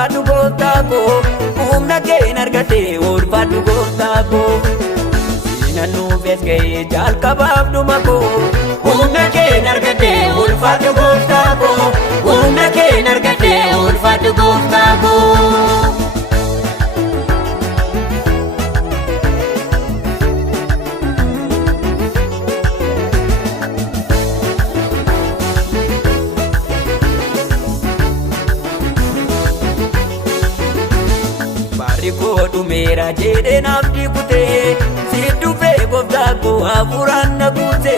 ulfaadhu gooftaa koo humna keen argadhe ulfaadhu gooftaa koo siinan nuufes ga'ee jalqabaaf dhuma koo humna keen argadhe ulfaadhu gooftaa koo humna keen argadhe ulfaadhu gooftaa koo. Dhumera jedhee namni kutee si dhufee gooftaa koo hafuuraan na guute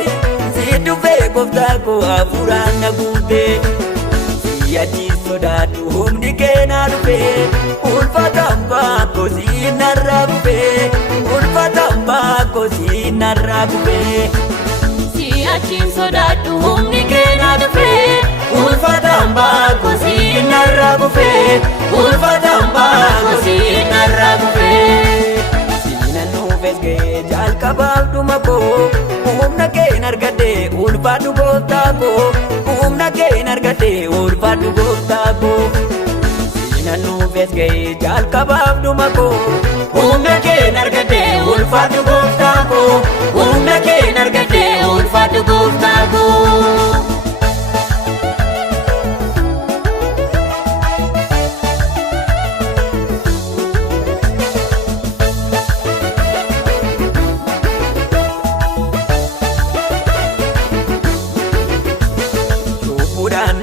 si dhufee gooftaa koo hafuuraan na guute si achi sodaadhu humni kee na dhufee ulfaataan baakoo si narraa gubee ulfaataan baakoo si narraa gubee si achi sodaadhu humni kee na dhufee ulfaataan baakoo si narraa gubee ulfaataan baakoo si narraa gubee siinan nuufes ga'ee jalqabaaf dhuma koo humna keen argadhe ulfaadhu gooftaa koo humna keen argadhe ulfaadhu gooftaa koo siinan nuufes ga'ee jalqabaaf dhuma koo humna keen argadhe ulfaadhu gooftaa koo humna keen argadhe ulfaadhu gooftaa koo.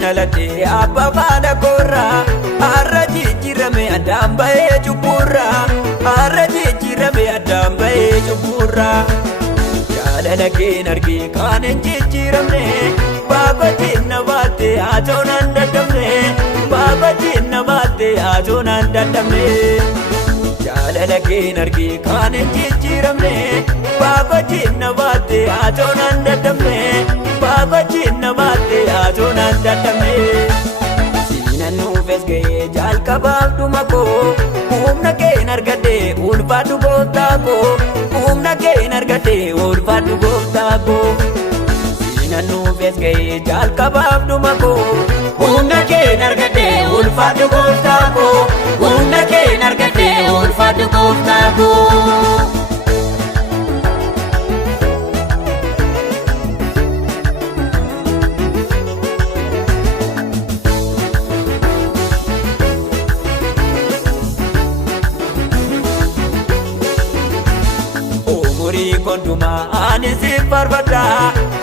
Naladee abbaa faana korraa har'a jijjiirame addaan bahee cubburraa har'a jijjiirame addaan bahee cubburraa jaalala keen argee kaan hin jijjiiramne baabaatiin na baatte haatoo naan dadhabne baabaatiin na baatte haatoo naan dadhabne jaalala keen argee kaan hin jijjiiramne baabaatiin na baatte haatoo naan dadhabne baabaatiin na baatte haatoo naan dadhabne siinan nuufes ga'ee jalqabaaf dhuma koo humna keen argadhe ulfaadhu gooftaa koo humna keen argadhe ulfaadhu gooftaa koo siinan nuufes ga'ee jalqabaaf dhuma koo humna keen argadhe ulfaadhu gooftaa koo humna keen argadhe ulfaadhu gooftaa koo. Kondumaa ani si farfadha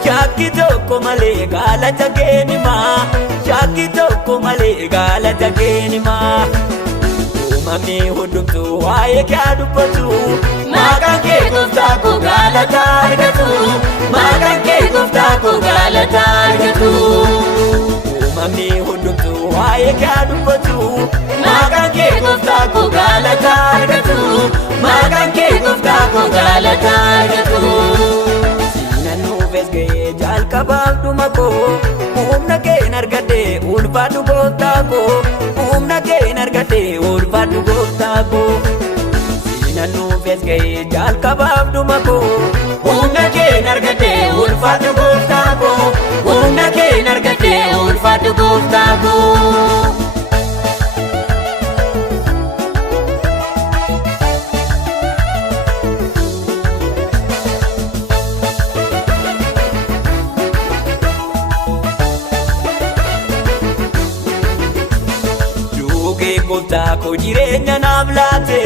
shaakki tokko malee galata keenimaa shaakki tokko malee galata keenimaa uumamni hundumtuu waa'ee kee dubbatu maqaan kee gooftaa koo galata argatu maqaan kee gooftaa koo galata argatu uumamni hundumtuu waa'ee kee dubbatu maqaan kee gooftaa koo galata argatu maqaan kee gooftaa koo galata argatu siinan nuufes ga'ee jalqabaaf dhuma koo humna keen argadhe ulfaadhu gooftaa koo humna keen argadhe ulfaadhu gooftaa koo siinan nuufes ga'ee jalqabaaf dhuma koo humna keen argadhe ulfaadhu gooftaa koo humna keen argadhe ulfaadhu gooftaa koo. Gooftaa koo jireenya naaf laate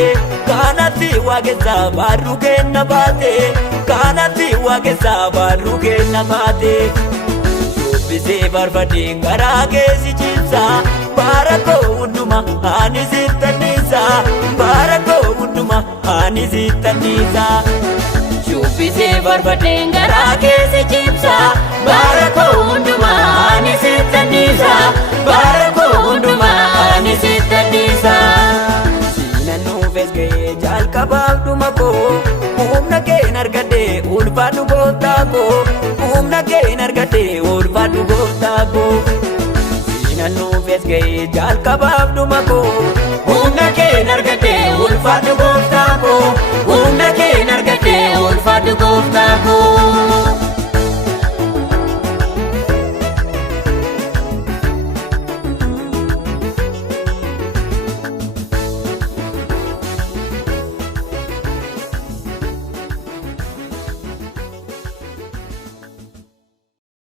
kanatti waaqessaa baaduu kenna baate kanatti waaqessaa baaduu kenna baate shubbisee barbaadeen garaa keessi cimsa bara koo hunduma ani sittannisa bara koo hunduma ani sittannisa shubbisee barbaadeen garaa keessi cimsa bara koo hunduma ani sittannisa bara koo hunduma ani sittannisa siinan nuufes ga'ee jalqabaaf dhuma koo humna keen argadhe ulfaadhu gooftaa koo humna keen argadhe ulfaadhu gooftaa koo siinan nuufes ga'ee jalqabaaf dhuma koo humna keen argadhe ulfaadhu gooftaa koo